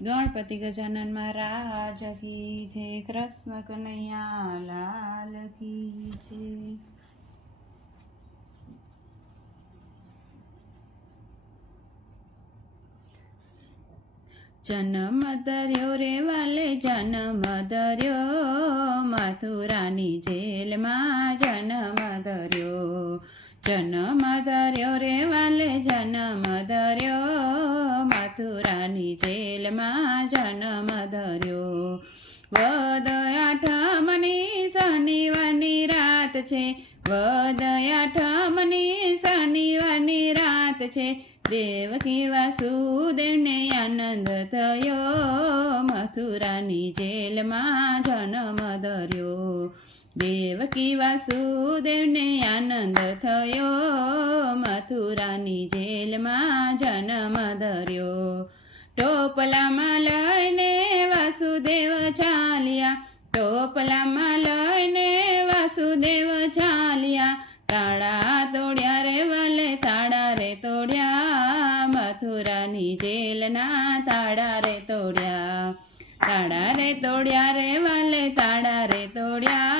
ગણપતિ ગજાનન મહારાજ કી જય, કૃષ્ણ કનૈયા, લાલ કી જય. જન્મ ધર્યો રે વાલે, જન્મ ધર્યો મથુરાની જેલમાં, જન્મ ધર્યો જન્મ ધર્યો રે વાલે જન્મ ધર્યો માથુરાની જેલમાં જન્મ ધર્યો વદ આઠમની શનિવારની રાત છે વદ આઠમની શનિવારની રાત છે. દેવકી વાસુદેવને આનંદ થયો, મથુરાની જેલમાં જન્મ ધર્યો દેવકી વાસુદેવને આનંદ થયો, મથુરાની જેલમાં જન્મ ધર્યો. ટોપલામાં લઈને વાસુદેવ ચાલ્યા, ટોપલામાં લઈને વાસુદેવ ચાલ્યા. તાળા તોડ્યા રે વાલે, તાળા રે તોડ્યા. મથુરાની જેલના તાળા રે તોડ્યા. તાળા રે તોડ્યા રે વાલે, તાળા રે તોડ્યા.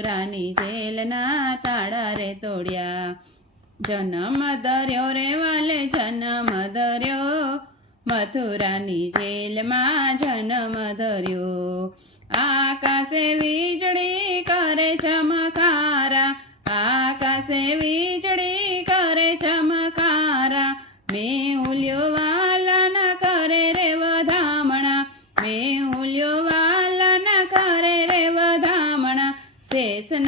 મથુરાની જેલના તાળા રે તોડ્યા. જન્મ ધર્યો રે વાલે, જન્મ ધર્યો. મથુરાની જેલમાં જન્મ ધર્યો. આકાશે વીજળી કરે ચમકારા. આકાશે વીજળી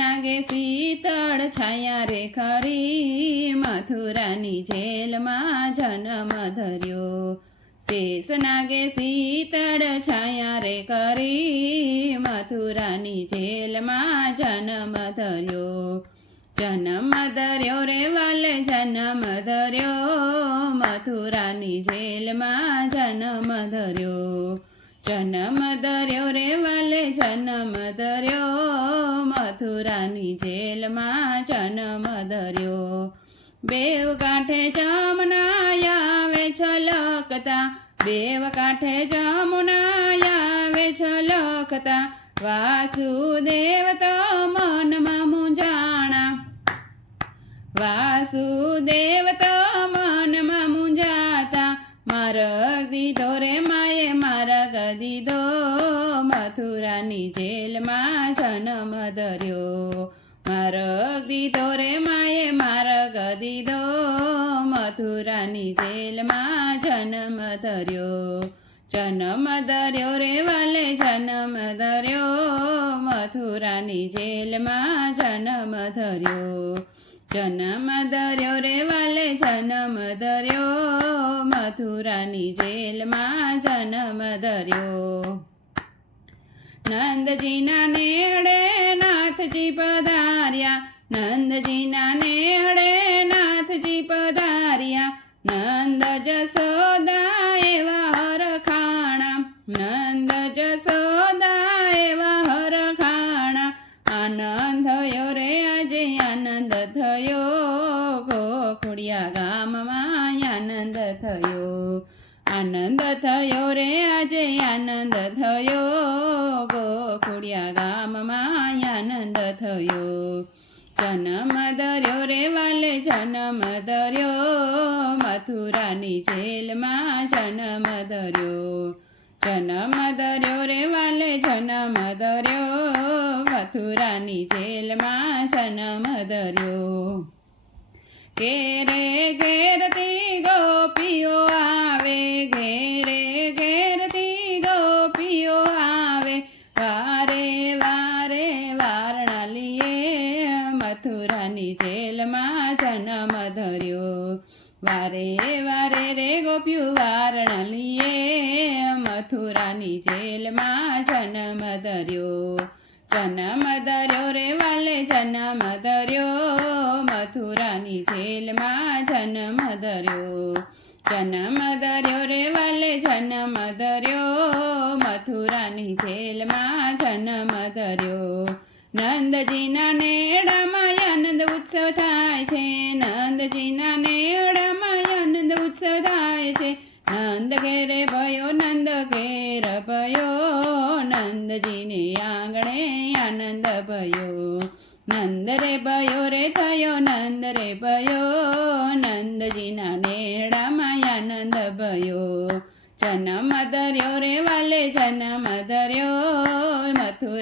નાગે શીતળ છાયા રે ખરી, મથુરાની જેલમાં જન્મ ધર્યો. શેષ નાગે શીતળ છાયા રે કરી મથુરાની જેલમાં જન્મ ધર્યો. જન્મ ધર્યો રે વાલે, જન્મ ધર્યો, મથુરાની જેલમાં જન્મ ધર્યો. જન્મ ધર્યો રે વાલે, જન્મ ધર્યો મથુરાની જેલમાં જન્મ ધર્યો. બેવ કાંઠે જમના આવે છલકતા, બેવ કાંઠે જમુના આવે છલકતા. વાસુદેવ તો મનમાં મુંજાણા વાસુદેવ તો મનમાં મુંજાતા મારગ દીધો રે માએ મારગ દીધો મથુરાની જેલમાં જન્મ ધર્યો. મારગ દીધો રે માએ મારગ દીધો મથુરાની જેલમાં જન્મ ધર્યો. જન્મ ધર્યો રે વાલે, જન્મ ધર્યો. મથુરાની જેલમાં જન્મ ધર્યો. જન્મ ધર્યો રે વાલે, જન્મ ધર્યો. મથુરાની જેલમાં જન્મ ધર્યો. નંદજીના નેડે નાથજી પધાર્યા. નંદજીના નેડે નાથજી પધાર્યા. નંદ જસોદા એવા હરખાણા. નંદ જસોદા એવા હરખાણા. આનંદ થયો રે આજે, આનંદ થયો. ગોખુડિયા ગામમાં આનંદ થયો. આનંદ થયો રે આજે આનંદ થયો. ગોખુડિયા ગામમાં આનંદ થયો. જન્મ દર્યો રે વાલે, જન્મ દર્યો. મથુરાની જેલમાં જન્મ દર્યો. જન્મ દર્યો રે વાલે, જન્મ દર્યો. મથુરાની જેલમાં જન્મ ધર્યો ઘેરે ઘેરતી ગોપીઓ આવે વારે વારે રે ગોપ્યું વારણાલીએ, મથુરાની જેલમાં જન્મ ધર્યો. જન્મ ધર્યો રે વાલે, જન્મ ધર્યો. મથુરાની જેલમાં જન્મ ધર્યો. જન્મ ધર્યો રે વાલે, જન્મ ધર્યો. મથુરાની જેલમાં જન્મ ધર્યો. નંદજીના નેડામાં આનંદ ઉત્સવ થાય છે. નંદજીના નેડામાં આનંદ ઉત્સવ થાય છે. નંદ ઘેરે ભયો, નંદ ઘેર ભયો. નંદજીને આંગણે આનંદ ભયો. નંદ રે ભયો રે થયો, નંદ રે ભયો. નંદજીના નેડામાં આનંદ ભયો. જન્મ ધર્યો રે વાલે, જન્મ ધર્યો.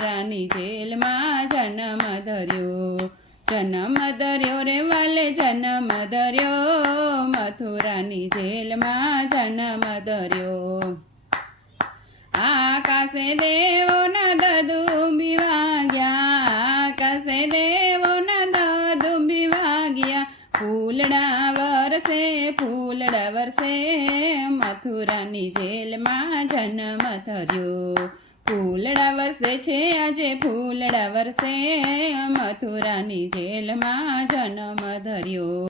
મથુરાની જેલમાં જન્મ ધર્યો. જન્મ ધર્યો રે વાલે, જન્મ ધર્યો. મથુરાની જેલમાં જન્મ ધર્યો. આકાશે દેવોના દદુંબી વાગ્યા. આકાશે દેવોના દદુંબી વાગ્યા. ફૂલડા વરસે ફૂલડા વરસે. મથુરાની જેલમાં જન્મ ધર્યો. ફૂલડા વરસે છે આજે ફૂલડા વરસે. મથુરાની જેલમાં જન્મ ધર્યો.